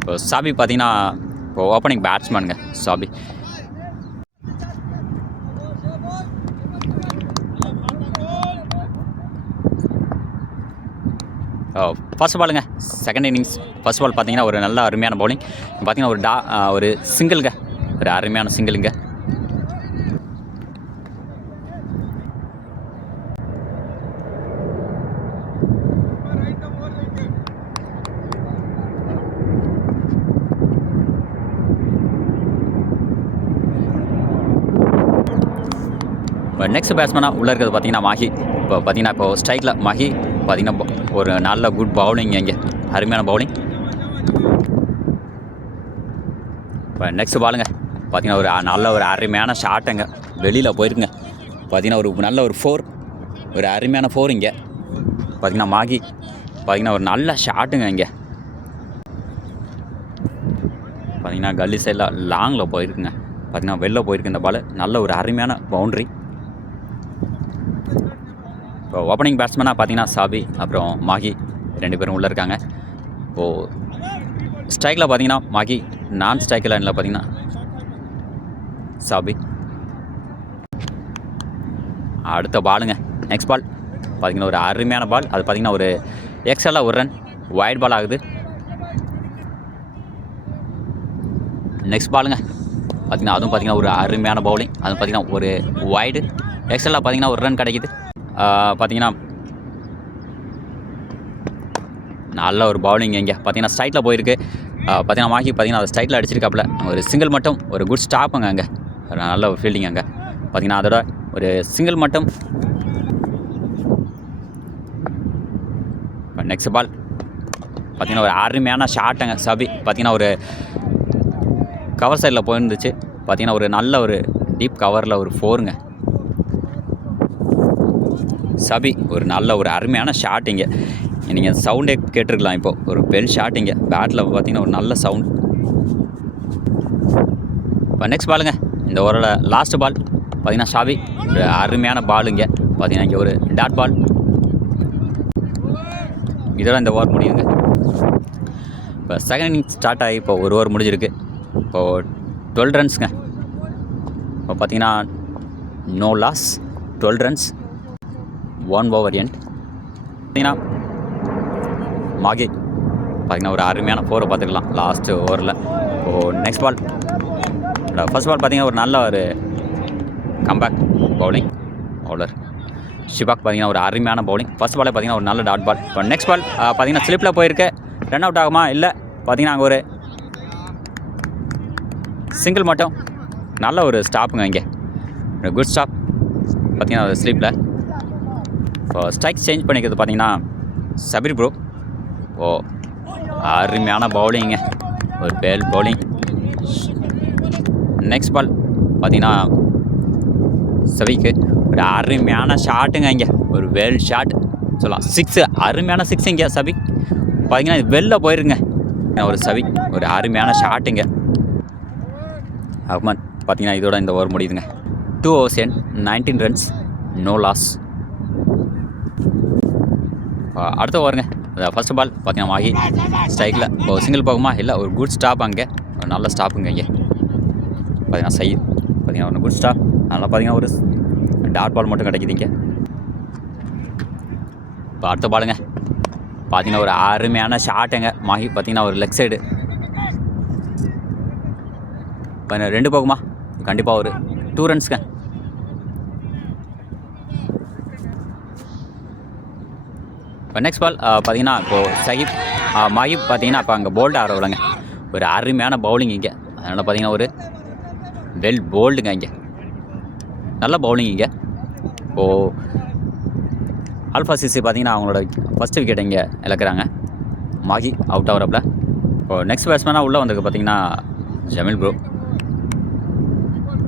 இப்போ சாபி பார்த்தீங்கன்னா இப்போ ஓப்பனிங் பேட்ஸ்மேனுங்க சாபி. ஃபர்ஸ்ட் பாலுங்க செகண்ட் இன்னிங்ஸ். ஃபர்ஸ்ட் பால் பார்த்தீங்கன்னா ஒரு நல்ல அருமையான பவுலிங். பார்த்தீங்கன்னா ஒரு சிங்கிள்ங்க, ஒரு அருமையான சிங்கிளுங்க. இப்போ நெக்ஸ்ட் பேட்ஸ்மேனாக உள்ளே இருக்கிறது பார்த்தீங்கன்னா மாஹி. இப்போ பார்த்தீங்கன்னா இப்போ ஸ்ட்ரைக்கில் மாஹி பார்த்தீங்கன்னா ஒரு நல்ல குட் பவுலிங், இங்கே அருமையான பவுலிங். இப்போ நெக்ஸ்ட் பாலுங்க பார்த்தீங்கன்னா ஒரு நல்ல ஒரு அருமையான ஷாட்டுங்க, வெளியில் போயிருக்குங்க. பார்த்தீங்கன்னா ஒரு நல்ல ஒரு 4, ஒரு அருமையான 4 இங்கே. பார்த்தீங்கன்னா மாஹி பார்த்தீங்கன்னா ஒரு நல்ல ஷாட்டுங்க இங்கே. பார்த்தீங்கன்னா கல்லி சைடில் லாங்கில் போயிருக்குங்க. பார்த்தீங்கன்னா வெளில போயிருக்கு இந்த பால். நல்ல ஒரு அருமையான பவுண்ட்ரி. இப்போ ஓப்பனிங் பேட்ஸ்மேனாக பார்த்தீங்கன்னா சாபி அப்புறம் மாஹி 2 பேரும் உள்ளே இருக்காங்க. இப்போது ஸ்ட்ரைக்கில் பார்த்தீங்கன்னா மாஹி, நான் ஸ்ட்ரைக் லைனில் பார்த்தீங்கன்னா சாபி. அடுத்த பாலுங்க நெக்ஸ்ட் பால் பார்த்தீங்கன்னா ஒரு அருமையான பால். அது பார்த்தீங்கன்னா ஒரு எக்ஸ்ட்ரா ஒரு ரன் வைட் பால் ஆகுது. நெக்ஸ்ட் பாலுங்க பார்த்தீங்கன்னா அதுவும் பார்த்தீங்கன்னா ஒரு அருமையான பவுலிங். அது பார்த்தீங்கன்னா ஒரு வைடு எக்ஸ்ட்ரா பார்த்தீங்கன்னா ஒரு ரன் கிடைக்குது. பார்த்தீங்கன்னா நல்ல ஒரு பவுலிங் இங்கே பார்த்தீங்கன்னா ஸ்ட்ரைட்டில் போயிருக்கு. பார்த்தீங்கன்னா மாஹி பார்த்தீங்கன்னா அது ஸ்ட்ரைட்டில் அடிச்சிருக்காப்புல. ஒரு சிங்கிள் மட்டும், ஒரு குட் ஸ்டாப்புங்க அங்கே, ஒரு நல்ல ஒரு ஃபீல்டிங் அங்கே. பார்த்தீங்கன்னா அதோட ஒரு சிங்கிள் மட்டும். இப்போ நெக்ஸ்ட் பால் பார்த்தீங்கன்னா ஒரு அருமையான ஷாட்டுங்க சாபி. பார்த்தீங்கன்னா ஒரு கவர் சைடில் போயிருந்துச்சு. பார்த்தீங்கன்னா ஒரு நல்ல ஒரு டீப் கவரில் ஒரு 4ங்க சாபி. ஒரு நல்ல ஒரு அருமையான ஷாட்டிங்க. நீங்கள் சவுண்டே கேட்டிருக்கலாம். இப்போது ஒரு பெல் ஷாட்டிங்க பேட்டில் பார்த்தீங்கன்னா ஒரு நல்ல சவுண்ட். இப்போ நெக்ஸ்ட் பாலுங்க இந்த ஓவரோட லாஸ்ட் பால் பார்த்தீங்கன்னா சாபி ஒரு அருமையான பாலுங்க. பார்த்தீங்கன்னா இங்கே ஒரு டாட் பால். இதோட இந்த ஓவர் முடியுங்க. இப்போ செகண்ட் இன்னிங்ஸ் ஸ்டார்ட் ஆகி இப்போ ஒரு ஓவர் முடிஞ்சிருக்கு. இப்போது 12 ரன்ஸுங்க. இப்போ பார்த்தீங்கன்னா no loss, 12 runs, 1 over end. பார்த்தீங்கன்னா மாகி பார்த்தீங்கன்னா ஒரு அருமையான 4 பார்த்துக்கலாம் லாஸ்ட்டு ஓவரில். இப்போது நெக்ஸ்ட் பால் ஃபர்ஸ்ட் பால் பார்த்தீங்கன்னா ஒரு நல்ல ஒரு கம்பேக் பவுலிங். பவுலர் ஷிபாக் பார்த்தீங்கன்னா ஒரு அருமையான பவுலிங். ஃபர்ஸ்ட் பாலே பார்த்தீங்கன்னா ஒரு நல்ல டாட் பால். இப்போ நெக்ஸ்ட் பால் பார்த்தீங்கன்னா ஸ்லிப்பில் போயிருக்கு. ரன் அவுட் ஆகுமா? இல்லை. பார்த்தீங்கன்னா அங்கே ஒரு சிங்கிள் மட்டும். நல்ல ஒரு ஸ்டாப்புங்க இங்கே, ஒரு குட் ஸ்டாப் பார்த்தீங்கன்னா ஒரு ஸ்லிப்பில். இப்போ ஸ்ட்ரைக் சேஞ்ச் பண்ணிக்கிறது பார்த்தீங்கன்னா சபீர் ப்ரோ. ஓ அருமையான பவுலிங்க, ஒரு பேல் பவுலிங். நெக்ஸ்ட் பால் பார்த்தீங்கன்னா சவிக்கு ஒரு அருமையான ஷாட்டுங்க இங்கே, ஒரு வேல் ஷாட் சொல்லலாம். 6 அருமையான 6 இங்கே சபி பார்த்தீங்கன்னா வெளில போயிருங்க. ஒரு சவி ஒரு அருமையான ஷாட்டுங்க. அஹ்மத் பார்த்தீங்கன்னா இதோட இந்த ஓவர் முடியுதுங்க. 2 overs and 19 runs, no loss. அடுத்த ஓவருங்க ஃபர்ஸ்ட் பால் பார்த்தீங்கன்னா மாகி ஸ்ட்ரைக்கில் ஒரு சிங்கிள் போகுமா? இல்லை, ஒரு குட் ஸ்டாப் அங்கே, ஒரு நல்ல ஸ்டாப்புங்க இங்கே. பார்த்தீங்கன்னா சைட் பார்த்தீங்கன்னா ஒரு குட் ஸ்டாப். அதனால் பார்த்தீங்கன்னா ஒரு டாட் பால் மட்டும் கிடைக்குது இங்கே. இப்போ அடுத்த பாலுங்க பார்த்தீங்கன்னா ஒரு அருமையான ஷாட்டுங்க மாகி. பார்த்தீங்கன்னா ஒரு லெக் சைடு 2 போகுமா? கண்டிப்பாக ஒரு 2 ரன்ஸ்ங்க. இப்போ நெக்ஸ்ட் பால் பார்த்தீங்கன்னா இப்போது சஹிப் மஹிப் பார்த்தீங்கன்னா அப்போ அங்கே போல்ட் ஆடுறவங்க ஒரு அருமையான பவுலிங் இங்கே. அதனால் பார்த்தீங்கன்னா ஒரு வெல் போல்டுங்க இங்கே, நல்ல பவுலிங் இங்கே. இப்போது ஆல்ஃபா சிசி பார்த்தீங்கன்னா அவங்களோட ஃபஸ்ட்டு விக்கெட் இங்கே இழக்கிறாங்க. மாகி அவுட் ஆகிறப்பல. இப்போது நெக்ஸ்ட் பேட்ஸ்மேனாக உள்ளே வந்திருக்கு பார்த்தீங்கன்னா ஜமீல் ப்ரோ.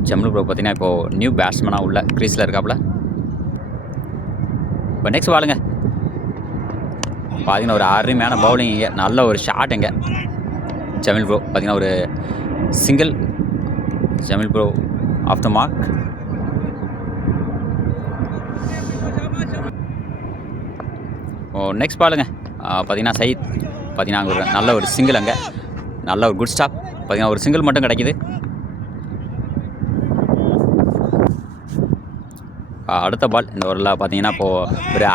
ஜமீல் ப்ரோ பார்த்தீங்கன்னா இப்போது நியூ பேட்ஸ்மேனாக உள்ள க்ரீஸில் இருக்காப்புல. இப்போ நெக்ஸ்ட் பாலுங்க பார்த்தீங்கன்னா ஒரு அருமையான பவுலிங் இங்கே, நல்ல ஒரு ஷாட் இங்கே. ஜமீல் ப்ரோ பார்த்தீங்கன்னா ஒரு single. Jameel bro off the mark. Next பாலுங்க பார்த்தீங்கன்னா சயித் பார்த்தீங்கன்னா அங்கே ஒரு நல்ல ஒரு சிங்கிள் அங்கே, நல்ல ஒரு குட் ஸ்டாப். பார்த்தீங்கன்னா ஒரு சிங்கிள் மட்டும் கிடைக்கிது. அடுத்த பால் இந்த ஓவரில் பார்த்தீங்கன்னா இப்போது ஒரு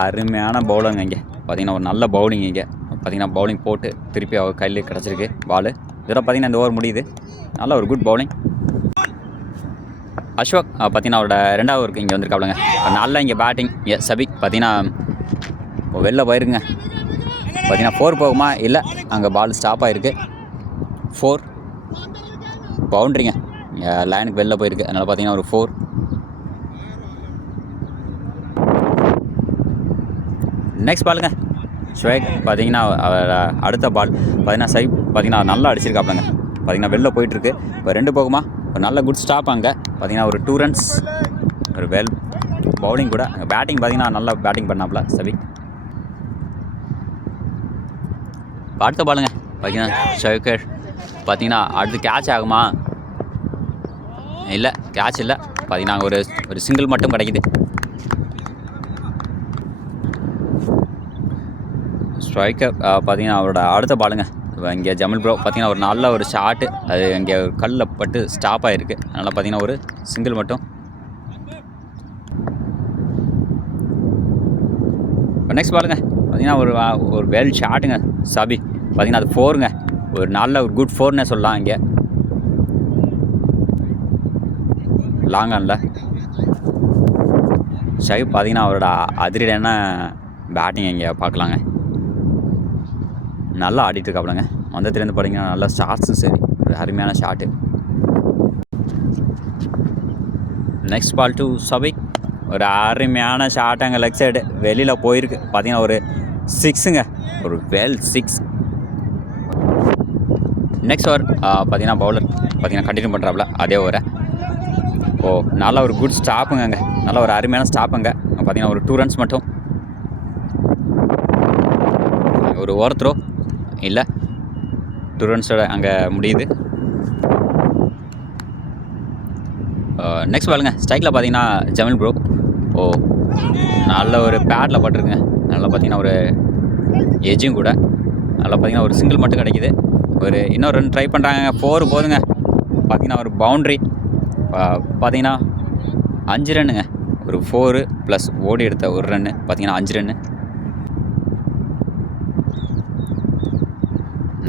அருமையான பவுலிங் இங்கே. பார்த்தீங்கன்னா ஒரு நல்ல பவுலிங் இங்கே. பார்த்தீங்கன்னா பவுலிங் போட்டு திருப்பி அவர் கையில் கிடச்சிருக்கு பால். இதில் பார்த்தீங்கன்னா இந்த ஓவர் முடியுது. நல்ல ஒரு குட் பவுலிங். அஸ்வக் பார்த்தீங்கன்னா அவரோட 2வது ஓவருக்கு இங்கே வந்திருக்காப்லங்க. நல்லா இங்கே பேட்டிங் சபிக் பார்த்தீங்கன்னா வெளில போயிருக்குங்க. பார்த்தீங்கன்னா 4 போகுமா இல்லை அங்கே பால் ஸ்டாப் ஆகிருக்கு. 4 பவுண்ட்ரிங்க, லைனுக்கு வெளில போயிருக்கு. அதனால் பார்த்தீங்கன்னா ஒரு 4. நெக்ஸ்ட் பாலுங்க ஷுவேக் பார்த்தீங்கன்னா அடுத்த பால் பார்த்தீங்கன்னா சைப் பார்த்தீங்கன்னா நல்லா அடிச்சிருக்காப்லங்க. பார்த்தீங்கன்னா வெளில போயிட்டுருக்கு. இப்போ 2 போகுமா, ஒரு நல்ல குட் ஸ்டாப் அங்கே. பார்த்தீங்கன்னா ஒரு 2 ரன்ஸ், ஒரு வெல் பவுலிங் கூட. அங்கே பேட்டிங் பார்த்தீங்கன்னா நல்லா பேட்டிங் பண்ணாப்புல சபிக். அடுத்த பாலுங்க பார்த்தீங்கன்னா ஷேகர் பார்த்தீங்கன்னா அடுத்து கேட்ச் ஆகுமா, இல்லை கேட்ச் இல்லை. பார்த்தீங்கன்னா ஒரு சிங்கிள் மட்டும் கிடைக்குது. ஸ்ட்ரைக்கர் பார்த்தீங்கன்னா அவரோட அடுத்த பாலுங்க. இங்கே ஜமல் ப்ரோ பார்த்தீங்கன்னா ஒரு நல்ல ஒரு ஷாட்டு, அது இங்கே ஒரு கல்லில் பட்டு ஸ்டாப் ஆகிருக்கு. அதனால் பார்த்தீங்கன்னா ஒரு சிங்கிள் மட்டும். நெக்ஸ்ட் பாலுங்க பார்த்தீங்கன்னா ஒரு வெல் ஷாட்டுங்க சாபி. பார்த்தீங்கன்னா அது 4ங்க, ஒரு நல்ல ஒரு குட் 4னே சொல்லலாம். இங்கே லாங் ஆனில் ஷைப் பார்த்தீங்கன்னா அவரோட அதிரடியான பேட்டிங் இங்கே பார்க்கலாங்க. நல்லா ஆடிட்டு இருக்காப்லங்க. வந்ததுலேருந்து பார்த்தீங்கன்னா நல்லா ஷாட்ஸும் சரி, ஒரு அருமையான shot. Next ball to Sabik. ஒரு அருமையான ஷாட் அங்கே லெக் சைடு வெளியில் போயிருக்கு. பார்த்தீங்கன்னா ஒரு 6ங்க, ஒரு வெல் 6. நெக்ஸ்ட் ஓவர் பார்த்தீங்கன்னா பவுலர் பார்த்தீங்கன்னா கண்டினியூ பண்ணுறாப்புல அதே ஓவரை. நல்ல ஒரு குட் ஸ்டாப்புங்க அங்கே, நல்ல ஒரு அருமையான ஸ்டாப்புங்க. பார்த்தீங்கன்னா ஒரு 2 ரன்ஸ் மட்டும். ஒரு ஓவர் த்ரோ இல்லை, 2 ரன்ஸோட அங்கே முடியுது. நெக்ஸ்ட் பாலுங்க ஸ்ட்ரைக்கில் பார்த்தீங்கன்னா ஜமீல் ப்ரோ நல்ல ஒரு பேட்டில் பட்டிருக்குங்க. நல்லா பார்த்தீங்கன்னா ஒரு எஜ்ஜும் கூட. நல்லா பார்த்தீங்கன்னா ஒரு சிங்கிள் மட்டும் கிடைக்கிது. ஒரு இன்னொரு ரன் ட்ரை பண்ணுறாங்க. 4 போதுங்க. பார்த்தீங்கன்னா ஒரு பவுண்ட்ரி. பார்த்தீங்கன்னா 5 ரன்னுங்க. ஒரு 4 ப்ளஸ் ஓடி எடுத்த ஒரு ரன்னு பார்த்தீங்கன்னா 5 ரன்னு.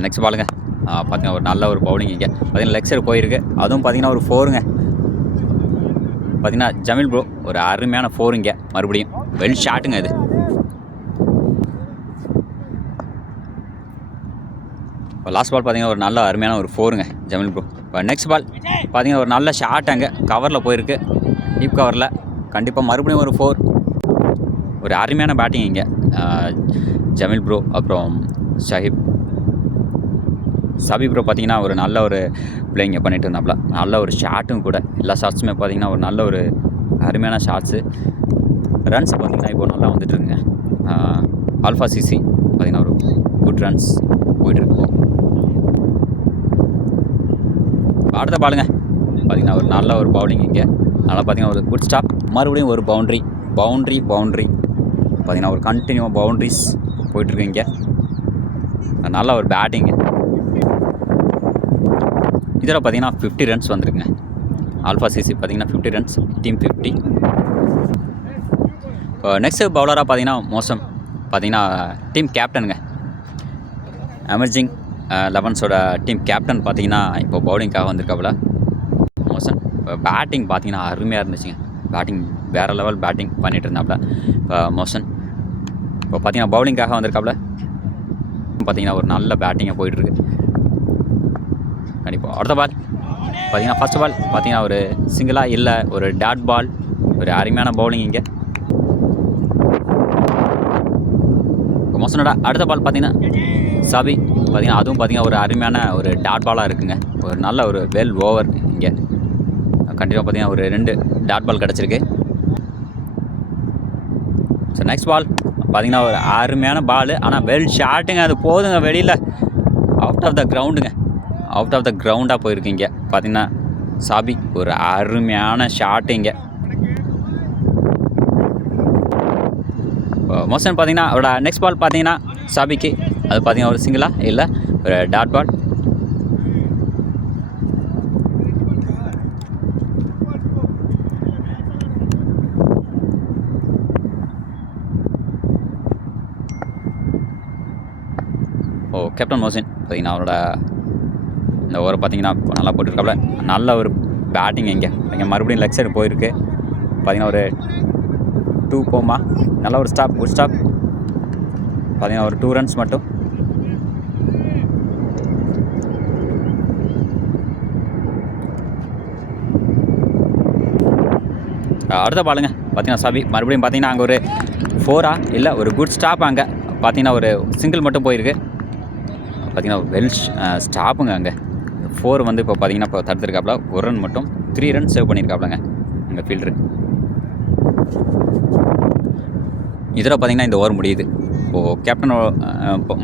நெக்ஸ்ட் பாலுங்க பார்த்தீங்கன்னா ஒரு நல்ல ஒரு பவுலிங் இங்கே. பார்த்தீங்கன்னா லெக் சைடு போயிருக்கு. அதுவும் பார்த்தீங்கன்னா ஒரு 4ங்க. பார்த்தீங்கன்னா ஜமீல் ப்ரோ ஒரு அருமையான 4 இங்கே. மறுபடியும் வெல் ஷாட்டுங்க இது. இப்போ லாஸ்ட் பால் பார்த்தீங்கன்னா ஒரு நல்ல அருமையான ஒரு 4ங்க ஜமீல் ப்ரோ. இப்போ நெக்ஸ்ட் பால் பார்த்தீங்கன்னா ஒரு நல்ல ஷாட் அங்கே கவரில் போயிருக்கு, டீப் கவரில். கண்டிப்பாக மறுபடியும் ஒரு 4. ஒரு அருமையான பேட்டிங் இங்கே ஜமீல் ப்ரோ. அப்புறம் சபி ப்ரோ பார்த்தீங்கன்னா ஒரு நல்ல ஒரு பிளேயிங்கை பண்ணிட்டு இருந்தாப்புல. நல்ல ஒரு ஷாட்டும் கூட. எல்லா ஷாட்ஸுமே பார்த்தீங்கன்னா ஒரு நல்ல ஒரு அருமையான ஷாட்ஸு. ரன்ஸ் பார்த்தீங்கன்னா இப்போ நல்லா வந்துட்டுருக்குங்க. ஆல்ஃபா சிசி பார்த்தீங்கன்னா ஒரு குட் ரன்ஸ் போயிட்டுருக்கு. அடுத்த பாலுங்க பார்த்தீங்கன்னா ஒரு நல்ல ஒரு பவுலிங் இங்கே. நல்லா பார்த்தீங்கன்னா ஒரு குட் ஸ்டாப், மறுபடியும் ஒரு பவுண்ட்ரி பார்த்தீங்கன்னா ஒரு கண்டினியூவாக பவுண்ட்ரிஸ் போயிட்டுருக்கு இங்கே. நல்ல ஒரு பேட்டிங்கு. இதில் பார்த்தீங்கன்னா 50 ரன்ஸ் வந்துருக்குங்க. ஆல்ஃபா சிசி பார்த்தீங்கன்னா 50 ரன்ஸ், டீம் 50. இப்போ நெக்ஸ்ட் பவுலராக பார்த்தீங்கன்னா மோசம் பார்த்தீங்கன்னா டீம் கேப்டனுங்க. எமர்ஜிங் 11ஸோட டீம் கேப்டன் பார்த்தீங்கன்னா இப்போ பவுலிங்காக வந்திருக்காப்புல மோசன். இப்போ பேட்டிங் பார்த்தீங்கன்னா அருமையாக இருந்துச்சுங்க. பேட்டிங் வேறு லெவல் பேட்டிங் பண்ணிகிட்டு இருந்தாப்புல இப்போ மோசன். இப்போ பார்த்தீங்கன்னா பவுலிங்காக வந்திருக்காப்புல. பார்த்தீங்கன்னா ஒரு நல்ல பேட்டிங்காக போயிட்டுருக்கு கண்டிப்பாக. அடுத்த பால் பார்த்தீங்கன்னா ஃபஸ்ட் பால் பார்த்தீங்கன்னா ஒரு சிங்கிளாக இல்லை, ஒரு டாட் பால், ஒரு அருமையான பவுலிங் இங்கே. மோசனோட அடுத்த பால் பார்த்தீங்கன்னா சாபி பார்த்தீங்கன்னா அதுவும் பார்த்தீங்கன்னா ஒரு அருமையான ஒரு டாட் பாலாக இருக்குங்க. ஒரு நல்ல ஒரு வெல் ஓவர் இங்கே கண்டிப்பாக பார்த்தீங்கன்னா ஒரு 2 டாட் பால் கிடச்சிருக்கு. ஸோ நெக்ஸ்ட் பால் பார்த்தீங்கன்னா ஒரு அருமையான பால், ஆனால் வெல் ஷாட்டுங்க. அது போதுங்க, வெளியில் அவுட் ஆஃப் த கிரவுண்டுங்க, அவுட் ஆஃப் த கிரவுண்டாக போயிருக்கீங்க. பார்த்தீங்கன்னா சாபி ஒரு அருமையான ஷாட்டு இங்கே. மோசன் பார்த்தீங்கன்னா அவரோட நெக்ஸ்ட் பால் பார்த்தீங்கன்னா சாபிக்கு அது பார்த்தீங்கன்னா ஒரு சிங்கிளாக இல்லை, ஒரு டாட் பால். கேப்டன் மோசின் பார்த்தீங்கன்னா அவரோட இந்த ஓவரை பார்த்தீங்கன்னா நல்லா போட்டுருக்காப்புல. நல்ல ஒரு பேட்டிங் இங்கே மறுபடியும் லெக் சைடு போயிருக்கு. பார்த்தீங்கன்னா ஒரு 2 போமா, நல்ல ஒரு ஸ்டாப், குட் ஸ்டாப். பார்த்தீங்கன்னா ஒரு 2 ரன்ஸ் மட்டும். அடுத்த பாலுங்க பார்த்தீங்கன்னா சாபி மறுபடியும் பார்த்தீங்கன்னா அங்கே ஒரு 4 இல்லை, ஒரு குட் ஸ்டாப். அங்கே பார்த்தீங்கன்னா ஒரு சிங்கிள் மட்டும் போயிருக்கு. பார்த்தீங்கன்னா வெல் ஸ்டாப்புங்க. அங்கே 4 வந்து இப்போ பார்த்தீங்கன்னா இப்போ தடுத்துருக்காப்புல. 1 ரன் மட்டும், 3 ரன் சேவ் பண்ணியிருக்காப்புலங்க அங்கே ஃபீல்டரு. இதோட பார்த்தீங்கன்னா இந்த ஓவர் முடியுது. இப்போது கேப்டன்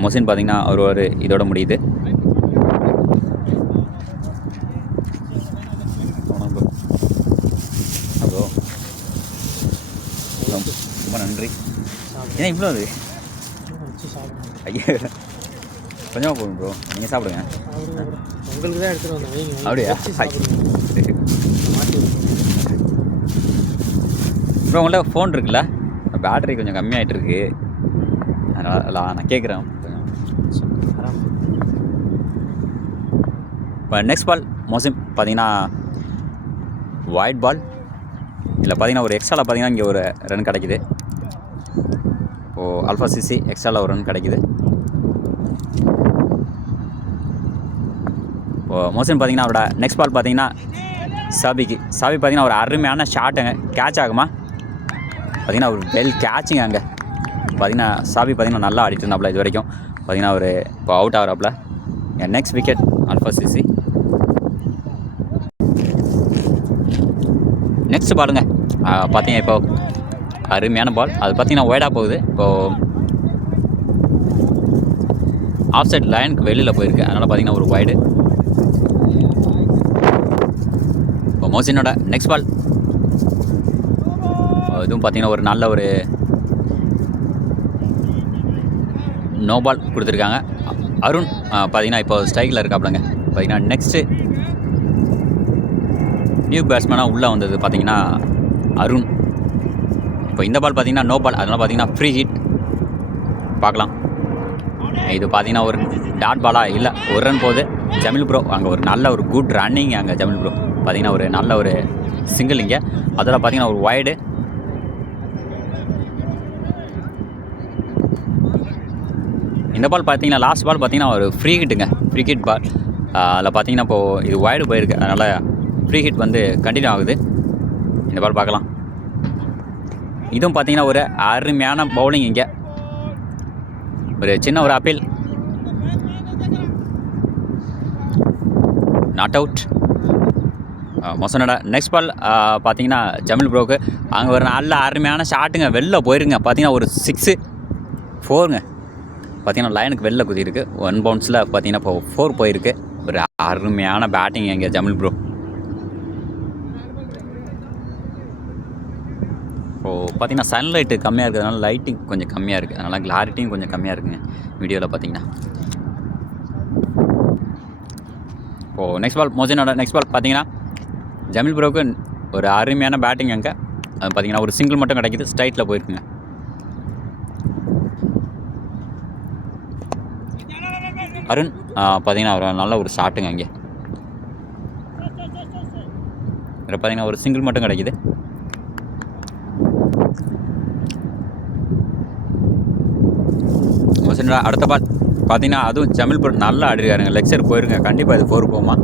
மொசின் பார்த்தீங்கன்னா அவர் ஒரு இதோட முடியுது. ஹலோ, ரொம்ப நன்றி. ஏன்னா இவ்வளோ அது ஐயா கொஞ்சமாக போகும் ப்ரோ, நீங்கள் சாப்பிடுங்க. உங்களுக்கு தான் எடுத்துகிட்டு வந்தேன். அப்படியா? ப்ரோ உங்கள்கிட்ட ஃபோன் இருக்குல்ல, பேட்டரி கொஞ்சம் கம்மியாகிட்டு இருக்கு, அதனால் நான் கேட்குறேன். இப்போ நெக்ஸ்ட் பால் மோசிம் பார்த்தீங்கன்னா ஒயிட் பால். இதில் பார்த்தீங்கன்னா ஒரு எக்ஸ்ட்ராவில் பார்த்தீங்கன்னா இங்கே ஒரு ரன் கிடைக்குது. இப்போது ஆல்ஃபா சிசி எக்ஸ்ட்ராவில் ஒரு ரன் கிடைக்குது. இப்போது மோசின் பார்த்தீங்கன்னா அவரோட நெக்ஸ்ட் பால் பார்த்தீங்கன்னா சாபி பார்த்தீங்கன்னா ஒரு அருமையான ஷாட்டுங்க. கேட்ச் ஆகுமா? பார்த்தீங்கன்னா ஒரு வெல் கேட்சிங்க. அங்கே பார்த்தீங்கன்னா சாபி பார்த்தீங்கன்னா நல்லா ஆடிட்டு இருந்தாப்புல இது வரைக்கும். பார்த்தீங்கன்னா ஒரு இப்போ அவுட் ஆகிறாப்புல. Next wicket alpha CC. Next பாலுங்க பார்த்தீங்கன்னா இப்போ அருமையான பால், அது பார்த்தீங்கன்னா ஒய்டாக போகுது. இப்போது ஆஃப் சைட் லைனுக்கு வெளியில் போயிருக்கு, அதனால் பார்த்தீங்கன்னா ஒரு வைடு. இப்போ மோசினோட நெக்ஸ்ட் பால் இதுவும் பார்த்தீங்கன்னா ஒரு நல்ல ஒரு நோ பால் கொடுத்துருக்காங்க. அருண் பார்த்தீங்கன்னா இப்போ ஸ்ட்ரைக்கில் இருக்காப்புலங்க. பார்த்தீங்கன்னா நெக்ஸ்ட்டு நியூ பேட்ஸ்மேனாக உள்ளே வந்தது பார்த்தீங்கன்னா அருண். இப்போ இந்த பால் பார்த்தீங்கன்னா நோ பால், அதனால் பார்த்தீங்கன்னா ஃப்ரீ ஹிட் பார்க்கலாம். இது பார்த்தீங்கன்னா ஒரு டாட் பாலாக இல்லை, 1 ரன் போகுது. ஜமீல் ப்ரோ அங்கே ஒரு நல்ல ஒரு குட் ரன்னிங். அங்கே ஜமீல் ப்ரோ பார்த்தீங்கன்னா ஒரு நல்ல ஒரு சிங்கிள் இங்கே. அதில் பார்த்தீங்கன்னா ஒரு வைடு. இந்த பால் பார்த்தீங்கன்னா லாஸ்ட் பால் பார்த்தீங்கன்னா ஒரு ஃப்ரீ ஹிட்டுங்க, ஃப்ரீ ஹிட் பால். அதில் பார்த்தீங்கன்னா இப்போது இது வைடு போயிருக்கு, அதனால் ஃப்ரீ ஹிட் வந்து கண்டினியூ ஆகுது. இந்த பால் பார்க்கலாம். இதுவும் பார்த்தீங்கன்னா ஒரு அருமையான பவுலிங் இங்கே. ஒரு சின்ன ஒரு அப்பீல், நாட் அவுட். மொசனோட நெக்ஸ்ட் பால் பார்த்தீங்கன்னா ஜமீல் ப்ரோக்கு அங்கே ஒரு நல்ல அருமையான ஷாட்டுங்க, வெளில போயிருங்க. பார்த்தீங்கன்னா ஒரு 6 4ங்க. பார்த்தீங்கன்னா லைனுக்கு வெளில குதிருக்கு. 1 பவுன்ஸில் பார்த்தீங்கன்னா இப்போ 4 போயிருக்கு. ஒரு அருமையான பேட்டிங் இங்கே ஜமீல் ப்ரோ. இப்போது பார்த்தீங்கன்னா சன்லைட்டு கம்மியாக இருக்கிறதுனால லைட்டிங் கொஞ்சம் கம்மியாக இருக்குது, அதனால் கிளாரிட்டியும் கொஞ்சம் கம்மியாக இருக்குங்க வீடியோவில் பார்த்தீங்கன்னா. இப்போது நெக்ஸ்ட் பால் மோசினோட நெக்ஸ்ட் பால் பார்த்தீங்கன்னா ஜமீல் ப்ரோக்கு ஒரு அருமையான பேட்டிங் அங்கே. அது பார்த்தீங்கன்னா ஒரு சிங்கிள் மட்டும் கிடைக்கிது, ஸ்ட்ரைட்டில் போயிருக்குங்க. அருண் பார்த்தீங்கன்னா ஒரு நல்ல ஒரு ஷாட்டுங்க அங்கே. இதில் பார்த்தீங்கன்னா ஒரு சிங்கிள் மட்டும் கிடைக்கிது. அடுத்த பால் பார்த்தீங்கன்னா அதுவும் ஜமில் ப்ரோ நல்லா ஆடிருக்காருங்க. லெக் சைடு போயிருங்க. கண்டிப்பாக இது 4 போகுமா?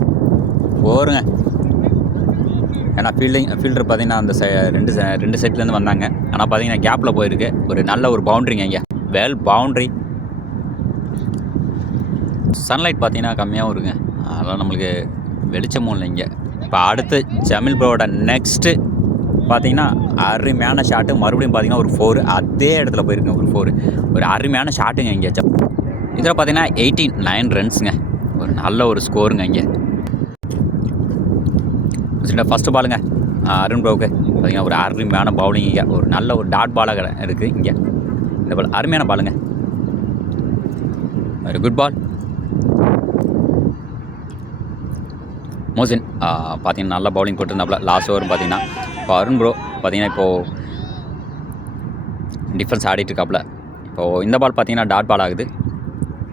போருங்க. ஏன்னா ஃபீல்டர் பார்த்தீங்கன்னா அந்த ரெண்டு சைட்லேருந்து வந்தாங்க. ஆனால் பார்த்தீங்கன்னா கேப்பில் போயிருக்கு. ஒரு நல்ல ஒரு பவுண்ட்ரிங்க இங்கே. Well boundary. சன்லைட் பார்த்தீங்கன்னா கம்மியாகவும் இருக்குங்க. அதெல்லாம் நம்மளுக்கு வெளிச்சமும் இல்லை இங்கே. இப்போ அடுத்து ஜமில் ப்ரோவோட நெக்ஸ்ட்டு பார்த்தீங்கன்னா அருமையான ஷாட்டு. மறுபடியும் பார்த்தீங்கன்னா ஒரு 4 அதே இடத்துல போயிருக்குங்க. ஒரு 4 ஒரு அருமையான ஷாட்டுங்க இங்கே. இதில் பார்த்தீங்கன்னா 89 ரன்ஸுங்க. ஒரு நல்ல ஒரு ஸ்கோருங்க இங்கே. ஃபஸ்ட்டு பாலுங்க அருண் ப்ரோவுக்கு பார்த்தீங்கன்னா ஒரு அருமையான பவுலிங் இங்கே. ஒரு நல்ல ஒரு டாட் பாலாக இருக்குது இங்கே. இந்த பால் அருமையான பாலுங்க. ஒரு குட் பால். மோசின் பார்த்தீங்கன்னா நல்லா பவுலிங் போட்டிருந்தாப்புல லாஸ்ட் ஓவர் பார்த்தீங்கன்னா. இப்போ அருண் ப்ரோ பார்த்தீங்கன்னா இப்போது டிஃபென்ஸ் ஆடிட்டு இருக்காப்புல. இப்போது இந்த பால் பார்த்தீங்கன்னா டாட் பால் ஆகுது.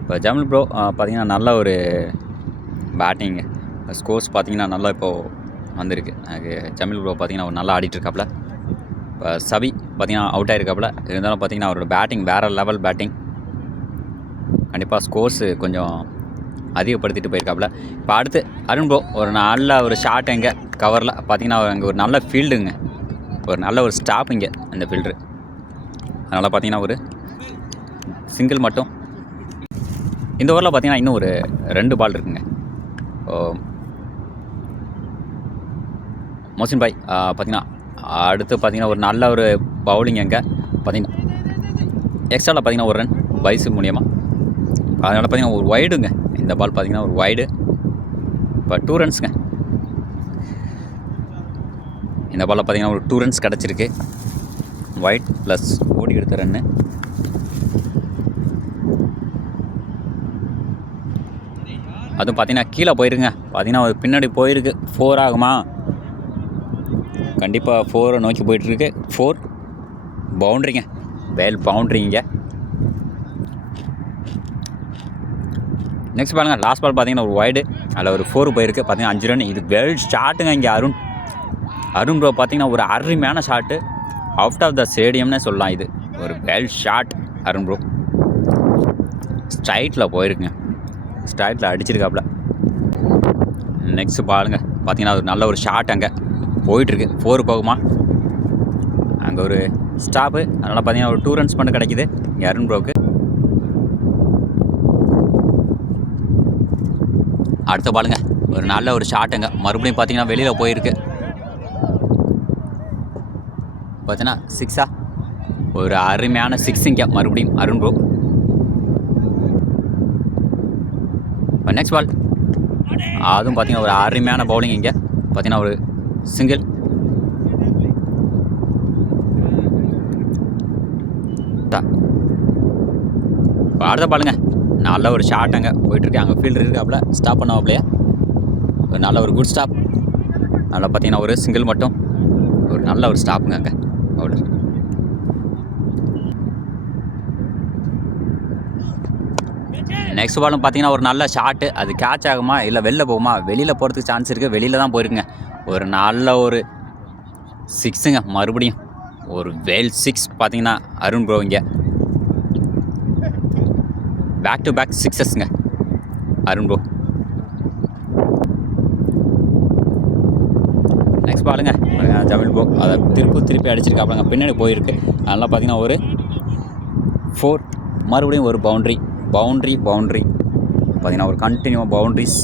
இப்போ ஜமில் ப்ரோ பார்த்தீங்கன்னா நல்ல ஒரு பேட்டிங் ஸ்கோர்ஸ் பார்த்தீங்கன்னா நல்லா இப்போது வந்திருக்கு. எனக்கு ஜமில் ப்ரோ பார்த்தீங்கன்னா ஒரு நல்லா ஆடிட்டு இருக்காப்புல. இப்போ சவி பார்த்தீங்கன்னா அவுட் ஆகிருக்காப்புல. இருந்தாலும் பார்த்தீங்கன்னா அவரோட பேட்டிங் வேறு லெவல் பேட்டிங். கண்டிப்பாக ஸ்கோர்ஸு கொஞ்சம் அதிகப்படுத்திட்டு போயிருக்காப்புல. இப்போ அடுத்து அருண் ப்ரோ ஒரு நல்ல ஒரு ஷாட் எங்கே கவரில் பார்த்தீங்கன்னா அங்கே ஒரு நல்ல ஃபீல்டுங்க. ஒரு நல்ல ஒரு ஸ்டாப் இங்கே அந்த ஃபீல்டரு. அதனால் பார்த்தீங்கன்னா ஒரு சிங்கிள் மட்டும். இந்த ஓவரில் பார்த்தீங்கன்னா இன்னும் ஒரு 2 பால் இருக்குங்க. மோசின் பாய் பார்த்தீங்கன்னா அடுத்து பார்த்தீங்கன்னா ஒரு நல்ல ஒரு பவுலிங் எங்கே பார்த்தீங்கன்னா எக்ஸ்ட்ராவில் பார்த்தீங்கன்னா ஒரு ரன் பைஸு மூலியமாக. அதனால் பார்த்தீங்கன்னா ஒரு வைடுங்க. இந்த பால் பார்த்தீங்கன்னா ஒரு வைடு. இப்போ 2 ரன்ஸுங்க. இந்த பாலில் பார்த்தீங்கன்னா ஒரு 2 ரன்ஸ் கிடச்சிருக்கு. வைட் ப்ளஸ் ஓடி எடுத்த ரன்னு. அதுவும் பார்த்தீங்கன்னா கீழே போயிருங்க. பார்த்தீங்கன்னா ஒரு பின்னாடி போயிருக்கு. 4 ஆகுமா? கண்டிப்பாக 4 நோக்கி போயிட்டுருக்கு. 4 பவுண்ட்ரிங்க. வெல் பவுண்ட்ரிங்க. நெக்ஸ்ட் பாருங்கள் லாஸ்ட் பால் பார்த்தீங்கன்னா ஒரு வைடு. அதில் ஒரு 4 போயிருக்கு. பார்த்தீங்கன்னா 5 ரன். இது வெல் ஷாட்டுங்க இங்கே அருண் ப்ரோ பார்த்தீங்கன்னா ஒரு அருமையான ஷாட்டு. அவுட் ஆஃப் த ஸ்டேடியம்னே சொல்லலாம். இது ஒரு வெல் ஷாட் அருண் ப்ரோ. ஸ்ட்ரைட்டில் போயிருக்குங்க. ஸ்ட்ரைட்டில் அடிச்சிருக்காப்புல. நெக்ஸ்ட் பாருங்க பார்த்தீங்கன்னா ஒரு நல்ல ஒரு ஷாட் அங்கே போயிட்டுருக்கு. 4 போகுமா? அங்கே ஒரு ஸ்டாப்பு. அதனால் பார்த்தீங்கன்னா ஒரு 2 ரன்ஸ் மட்டும் கிடைக்கிது இங்கே அருண் ப்ரோவுக்கு. அடுத்த பாலுங்க ஒரு நல்ல ஒரு ஷாட்டுங்க. மறுபடியும் பார்த்தீங்கன்னா வெளியில் போயிருக்கு. பார்த்தீங்கன்னா 6 ஒரு அருமையான 6 இங்கே மறுபடியும் அருண் ப்ரோ. நெக்ஸ்ட் பால் அதுவும் பார்த்தீங்கன்னா ஒரு அருமையான பவுலிங் இங்கே. பார்த்தீங்கன்னா ஒரு சிங்கிள். அடுத்த பாலுங்க நல்ல ஒரு ஷாட் அங்கே போயிட்டுருக்கு. அங்கே ஃபீல்டர் இருக்காப்புல ஸ்டாப் பண்ணாப்புலையா. ஒரு நல்ல ஒரு குட் ஸ்டாப். நல்லா பார்த்தீங்கன்னா ஒரு சிங்கிள் மட்டும். ஒரு நல்ல ஒரு ஸ்டாப்புங்க அங்கே பவுலர். நெக்ஸ்ட் பாலும் பார்த்தீங்கன்னா ஒரு நல்ல ஷாட்டு. அது கேட்ச் ஆகுமா இல்லை வெளில போகுமா? வெளியில் போகிறதுக்கு சான்ஸ் இருக்குது. வெளியில் தான் போயிருக்குங்க. ஒரு நல்ல ஒரு 6ங்க மறுபடியும். ஒரு வெல் 6 பார்த்தீங்கன்னா அருண் ப்ரோ இங்கே. பேக் டு பேக் 6ங்க அருண் ப்ரோ. நெக்ஸ்ட் பாலுங்க ஜமில் ப்ரோ அதை திருப்பி அடிச்சிருக்காப்புலங்க. பின்னாடி போயிருக்கு. அதெல்லாம் பார்த்தீங்கன்னா ஒரு 4 மறுபடியும் ஒரு பவுண்ட்ரி பார்த்தீங்கன்னா ஒரு கண்டினியூவாக பவுண்ட்ரிஸ்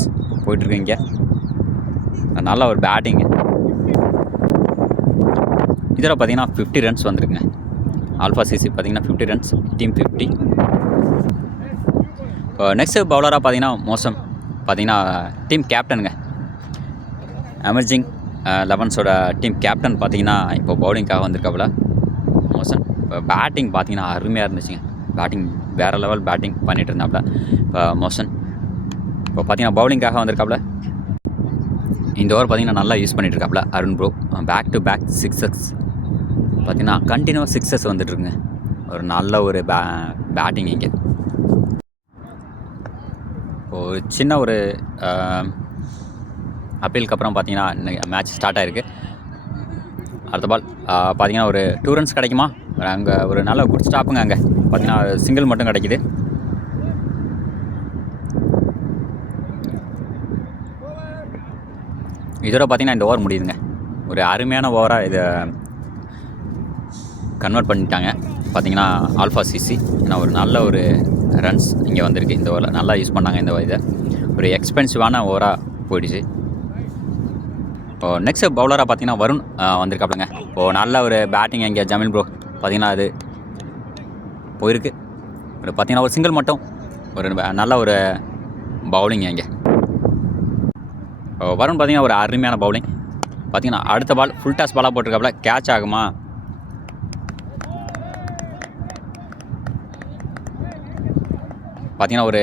போயிட்டுருக்கு இங்கே. நல்ல ஒரு பேட்டிங்கு. இதில் பார்த்தீங்கன்னா 50 ரன்ஸ் வந்துருக்குங்க. ஆல்ஃபா சிசி பார்த்தீங்கன்னா 50 ரன்ஸ். டீம் 50. நெக்ஸ்ட்டு பவுலராக பார்த்தீங்கன்னா மோசம் பார்த்தீங்கன்னா டீம் கேப்டனுங்க. எமர்ஜிங் 11ஸோட டீம் கேப்டன் பார்த்தீங்கன்னா இப்போ பவுலிங்காக வந்திருக்காப்புல மோசன். இப்போ பேட்டிங் பார்த்தீங்கன்னா அருமையாக இருந்துச்சுங்க. பேட்டிங் வேறு லெவல் பேட்டிங் பண்ணிகிட்டு இருந்தாப்புல இப்போ மோசன். இப்போ பார்த்தீங்கன்னா பவுலிங்காக வந்திருக்காப்புல. இந்த ஓவர் பார்த்தீங்கன்னா நல்லா யூஸ் பண்ணிகிட்டு இருக்காப்புல Arun bro. Back to back 6s பார்த்தீங்கன்னா கண்டினியூவாக 6s வந்துட்டுருக்குங்க. ஒரு நல்ல ஒரு பேட்டிங் இங்கே. ஒரு சின்ன ஒரு அப்பீலுக்கு அப்புறம் பார்த்தீங்கன்னா மேட்ச் ஸ்டார்ட் ஆகிருக்கு. அடுத்த பால் பார்த்தீங்கன்னா ஒரு 2 ரன்ஸ் கிடைக்குமா? அங்கே ஒரு நல்ல குட் ஸ்டாப்புங்க. அங்கே பார்த்தீங்கன்னா சிங்கிள் மட்டும் கிடைக்கிது. இதோட பார்த்தீங்கன்னா இந்த ஓவர் முடியுதுங்க. ஒரு அருமையான ஓவராக இதை கன்வெர்ட் பண்ணிட்டாங்க. பார்த்தீங்கன்னா ஆல்ஃபா சிசி ஏன்னா ஒரு நல்ல ஒரு ரன்ஸ் இங்கே வந்திருக்கு. இந்த ஓவரில் நல்லா யூஸ் பண்ணாங்க. இந்த இதை ஒரு எக்ஸ்பென்சிவான ஓவராக போயிடுச்சு. இப்போது நெக்ஸ்ட் பவுலராக பார்த்தீங்கன்னா வருண் வந்திருக்காப்புலங்க. இப்போது நல்ல ஒரு பேட்டிங் இங்கே ஜமீல் ப்ரோ பார்த்தீங்கன்னா அது போயிருக்கு. ஒரு பார்த்தீங்கன்னா ஒரு சிங்கிள் மட்டும் ஒரு நல்ல ஒரு பவுலிங் இங்கே. வருண் பார்த்தீங்கன்னா ஒரு அருமையான பவுலிங். பார்த்தீங்கன்னா அடுத்த பால் ஃபுல் டாஸ் பாலாக போட்டிருக்காப்புல, கேட்ச் ஆகுமா? பார்த்தீங்கன்னா ஒரு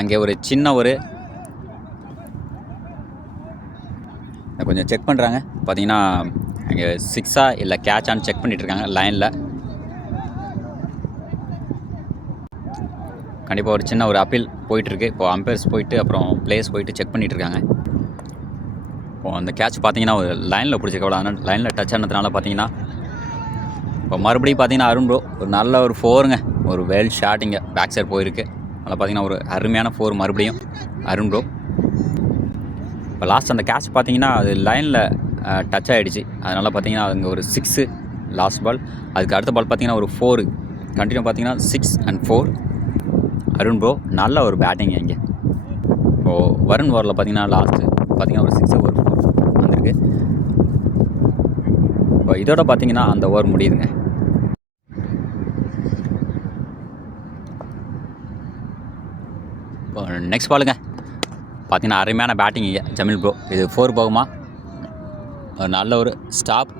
அங்கே ஒரு சின்ன ஒரு கொஞ்சம் செக் பண்ணுறாங்க. பார்த்தீங்கன்னா அங்கே 6ஆ இல்லை கேட்சான்னு செக் பண்ணிகிட்ருக்காங்க லைனில். கண்டிப்பாக ஒரு சின்ன ஒரு அப்பீல் போயிட்டுருக்கு. இப்போது அம்பையர்ஸ் போயிட்டு அப்புறம் பிளேயர்ஸ் போயிட்டு செக் பண்ணிகிட்ருக்காங்க. இப்போது அந்த கேட்ச் பார்த்தீங்கன்னா ஒரு லைனில் பிடிச்சிருக்கா, ஆனால் லைனில் டச் ஆனதுனால பார்த்தீங்கன்னா இப்போ மறுபடியும் பார்த்தீங்கன்னா அருண் ப்ரோ ஒரு நல்ல ஒரு 4ங்க, ஒரு வெல் ஷாட் இங்கே பேக் சைட் போயிருக்கு. அதில் பார்த்தீங்கன்னா ஒரு அருமையான 4 மறுபடியும் அருண் ப்ரோ. இப்போ லாஸ்ட் அந்த கேட்ச் பார்த்தீங்கன்னா அது லைனில் டச் ஆகிடுச்சு. அதனால் பார்த்தீங்கன்னா அங்கே ஒரு 6 லாஸ்ட் பால். அதுக்கு அடுத்த பால் பார்த்தீங்கன்னா ஒரு 4 கண்டினியூ பார்த்தீங்கன்னா 6 and 4 அருண் ப்ரோ. நல்ல ஒரு பேட்டிங் இங்கே. இப்போது வருண் ஓவரில் பார்த்தீங்கன்னா லாஸ்ட்டு பார்த்தீங்கன்னா ஒரு 6 ஒரு 4 வந்திருக்கு. இப்போ இதோட பார்த்தீங்கன்னா அந்த ஓவர் முடியுதுங்க. இப்போ நெக்ஸ்ட் பாலுங்க பார்த்தீங்கன்னா அருமையான பேட்டிங் இங்கே ஜமீல் ப்ரோ. இது 4 போகுமா? ஒரு நல்ல ஒரு ஸ்டாப்,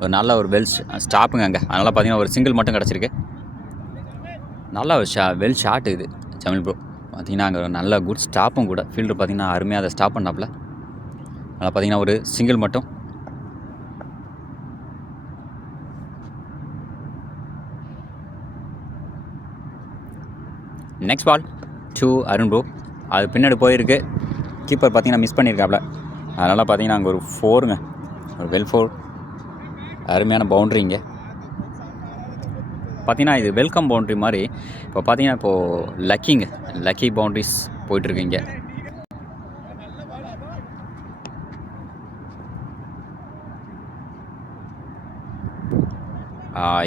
ஒரு நல்ல ஒரு வெல் ஸ்டாப்புங்க அங்கே. அதனால் பார்த்தீங்கன்னா ஒரு சிங்கிள் மட்டும் கிடச்சிருக்கு. நல்ல ஒரு வெல் ஷாட் இது ஜமீல் ப்ரோ. பார்த்தீங்கன்னா அங்கே ஒரு நல்ல குட் ஸ்டாப்பும் கூட. ஃபீல்டர் பார்த்தீங்கன்னா அருமையாக அதை ஸ்டாப் பண்ணாப்புல. அதனால் பார்த்தீங்கன்னா ஒரு சிங்கிள் மட்டும். Next ball 2 Arun bro. அது பின்னாடி போயிருக்கு. கீப்பர் பார்த்தீங்கன்னா மிஸ் பண்ணியிருக்காப்புல. அதனால் பார்த்தீங்கன்னா அங்கே ஒரு 4ங்க, ஒரு வெல் 4 அருமையான பவுண்ட்ரி இங்கே. பார்த்தீங்கன்னா இது வெல்கம் பவுண்ட்ரி மாதிரி. இப்போ பார்த்தீங்கன்னா இப்போது லக்கி பவுண்ட்ரிஸ் போயிட்டுருக்கு இங்கே.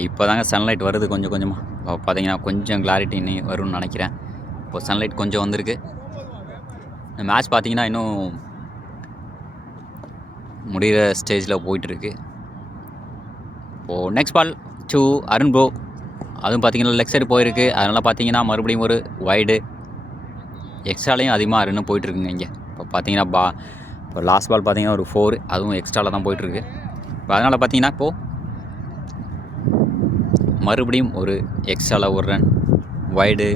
இப்போ தாங்க சன்லைட் வருது கொஞ்சம் கொஞ்சமாக. பார்த்தீங்கன்னா கொஞ்சம் கிளாரிட்டி இன்னும் வரும்னு நினைக்கிறேன். இப்போ சன்லைட் கொஞ்சம் வந்திருக்கு. இந்த மேட்ச் பார்த்தீங்கன்னா இன்னும் முடிகிற ஸ்டேஜில் போயிட்டுருக்கு. இப்போது நெக்ஸ்ட் பால் 2 அருண் ப்ரோ. அதுவும் பார்த்தீங்கன்னா லெக் சைடு போயிருக்கு. அதனால் பார்த்தீங்கன்னா மறுபடியும் ஒரு வைடு எக்ஸ்ட்ராலையும் அதிகமாக அருண் போயிட்டுருக்குங்க இங்கே. இப்போ பார்த்தீங்கன்னா இப்போ லாஸ்ட் பால் பார்த்தீங்கன்னா ஒரு 4 அதுவும் எக்ஸ்ட்ராவில் தான் போயிட்டுருக்கு. இப்போ அதனால் பார்த்தீங்கன்னா இப்போது மறுபடியும் ஒரு எக்ஸ்ட்ராவில் ஒரு ரன் வைடு.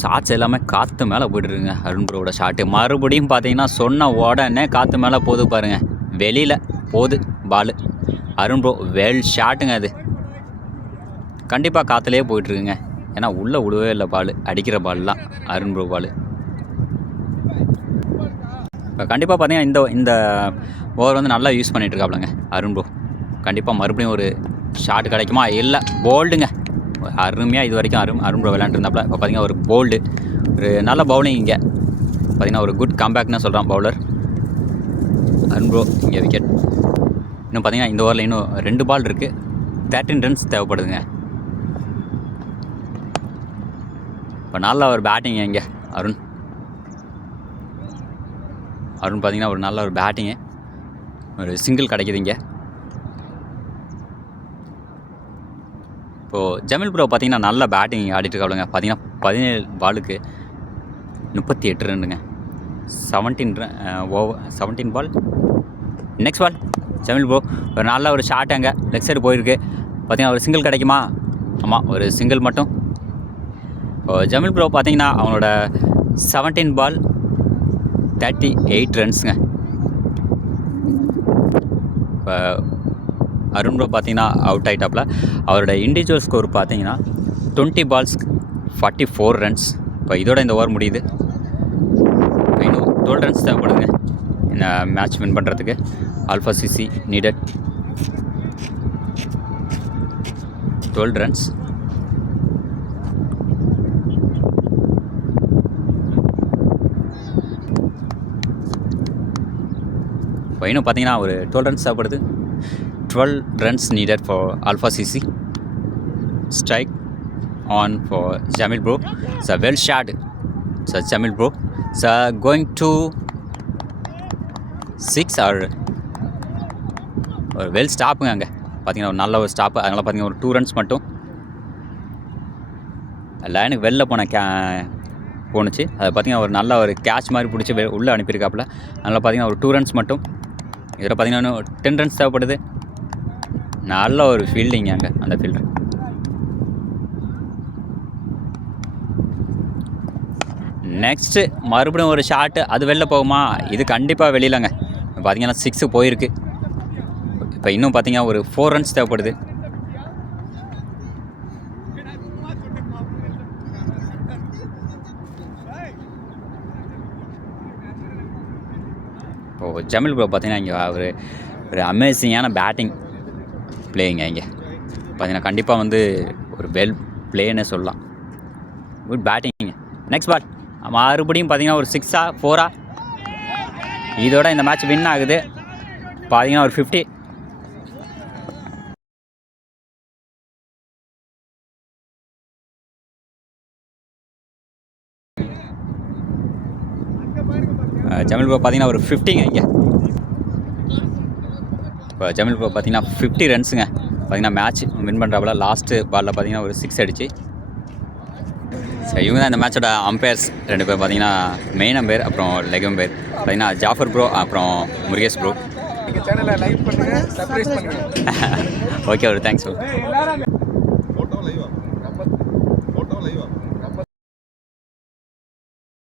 ஷாட்ஸ் எல்லாமே காற்று மேலே போய்ட்டுருக்குங்க அருண் ப்ரோவோட ஷாட்டு. மறுபடியும் பார்த்தீங்கன்னா சொன்ன உடனே காற்று மேலே போது பாருங்கள், வெளியில் போகுது பால். அருண் ப்ரோ வெல் ஷாட்டுங்க. அது கண்டிப்பாக காற்றுலேயே போயிட்டுருக்குங்க. ஏன்னா உள்ளே விழுவே இல்லை பால், அடிக்கிற பால்லாம் அருண் ப்ரோ பால். இப்போ கண்டிப்பாக பார்த்தீங்கன்னா இந்த ஓவர் வந்து நல்லா யூஸ் பண்ணிகிட்ருக்காப்லங்க அருண் ப்ரோ. கண்டிப்பாக மறுபடியும் ஒரு ஷாட் கிடைக்குமா? இல்லை, போல்டுங்க. அருமையாக இது வரைக்கும் அருண் ப்ரோ விளையாண்டுருந்தாப்புல. இப்போ பார்த்தீங்கன்னா ஒரு போல்டு, ஒரு நல்ல பவுலிங் இங்கே. பார்த்தீங்கன்னா ஒரு குட் கம்பேக்னு சொல்கிறான் பவுலர் அருண் ப்ரோ. இங்கே விக்கெட். இன்னும் பார்த்தீங்கன்னா இந்த ஓவரில் இன்னும் 2 பால் இருக்குது. 13 ரன்ஸ் தேவைப்படுதுங்க. இப்போ நல்ல ஒரு பேட்டிங் இங்கே அருண் பார்த்தீங்கன்னா ஒரு நல்ல ஒரு பேட்டிங்கு, ஒரு சிங்கிள் கிடைக்குது இங்கே. இப்போது ஜமீல் ப்ரோ பார்த்தீங்கன்னா நல்ல பேட்டிங் ஆடிட்டு இருக்காங்க. பார்த்தீங்கன்னா 17 பாலுக்கு 38 ரன்னுங்க. 17 பால். நெக்ஸ்ட் பால் ஜமீல் ப்ரோ ஒரு நல்ல ஒரு ஷாட் அங்கே லெக் சைடு போயிருக்கு. பார்த்தீங்கன்னா ஒரு சிங்கிள் கிடைக்குமா? ஆமாம், ஒரு சிங்கிள் மட்டும். ஜமீல் ப்ரோ பார்த்தீங்கன்னா அவங்களோட 17 பால் 38 ரன்ஸுங்க. இப்போ அருண் ப்ரோ பார்த்தீங்கன்னா அவுட் ஆகிட்டாப்பில். அவரோட இண்டிவிஜுவல் ஸ்கோர் பார்த்தீங்கன்னா 20 பால்ஸ் 44 ரன்ஸ். இப்போ இதோட இந்த ஓவர் முடியுது. இன்னும் 12 ரன்ஸ் தேவைப்படுதுங்க இந்த மேட்ச் வின் பண்ணுறதுக்கு. Alpha CC needed 12 runs. இப்போ இன்னும் பார்த்தீங்கன்னா ஒரு 12 ரன்ஸ் தேவைப்படுது. 12 runs needed for alpha CC. Strike on for Jameel bro. So well shot. So Jameel bro so going to 6 or ஒரு வெல் ஸ்டாப்புங்க. அங்கே பார்த்தீங்கன்னா ஒரு நல்ல ஒரு ஸ்டாப்பு. அதனால் பார்த்தீங்கன்னா ஒரு 2 ரன்ஸ் மட்டும் லைனுக்கு வெளில போணுச்சு. அதை பார்த்தீங்கன்னா ஒரு நல்ல ஒரு கேட்ச் மாதிரி பிடிச்சி உள்ளே அனுப்பியிருக்காப்புல. அதனால் பார்த்தீங்கன்னா ஒரு 2 ரன்ஸ் மட்டும். இதில் பார்த்தீங்கன்னா 10 ரன்ஸ் தேவைப்படுது. நல்ல ஒரு ஃபீல்டிங் அங்கே அந்த ஃபீல்டர். நெக்ஸ்ட்டு மறுபடியும் ஒரு ஷாட்டு. அது வெளில போகுமா? இது கண்டிப்பாக வெளியிலங்க. பார்த்தீங்கன்னா 6 போயிருக்கு. இப்போ இன்னும் பார்த்தீங்கன்னா ஒரு 4 ரன்ஸ் தேவைப்படுது. இப்போது ஜமீல் ப்ரோ பார்த்தீங்கன்னா இங்கே ஒரு அமேசிங்கான பேட்டிங் பிளேயிங்க. இங்கே பார்த்தீங்கன்னா கண்டிப்பாக வந்து ஒரு வெல் பிளேன்னு சொல்லலாம். குட் பேட்டிங்க. நெக்ஸ்ட் பால் மறுபடியும் பார்த்தீங்கன்னா ஒரு 6ஆ 4ஆ இதோட இந்த மேட்ச் வின் ஆகுது. பார்த்தீங்கன்னா ஒரு 50. ஜமீல் ப்ரோ பார்த்தீங்கன்னா ஒரு 50ங்க. இங்கே இப்போ ஜமீல் ப்ரோ பார்த்தீங்கன்னா 50 ரன்ஸுங்க. பார்த்தீங்கன்னா மேட்ச் வின் பண்ணுறாப்புல. லாஸ்ட்டு பாலில் பார்த்தீங்கன்னா ஒரு 6 அடிச்சு. ஸோ இவங்க தான் இந்த மேட்சோட அம்பையர்ஸ் 2 பேர். பார்த்தீங்கன்னா மெயின் அம்பையர் அப்புறம் லெக் அம்பையர் பார்த்தீங்கன்னா ஜாஃபர் ப்ரோ அப்புறம் முருகேஷ் ப்ரோ. ஓகே ஒரு தேங்க்ஸ் ப்ரோ.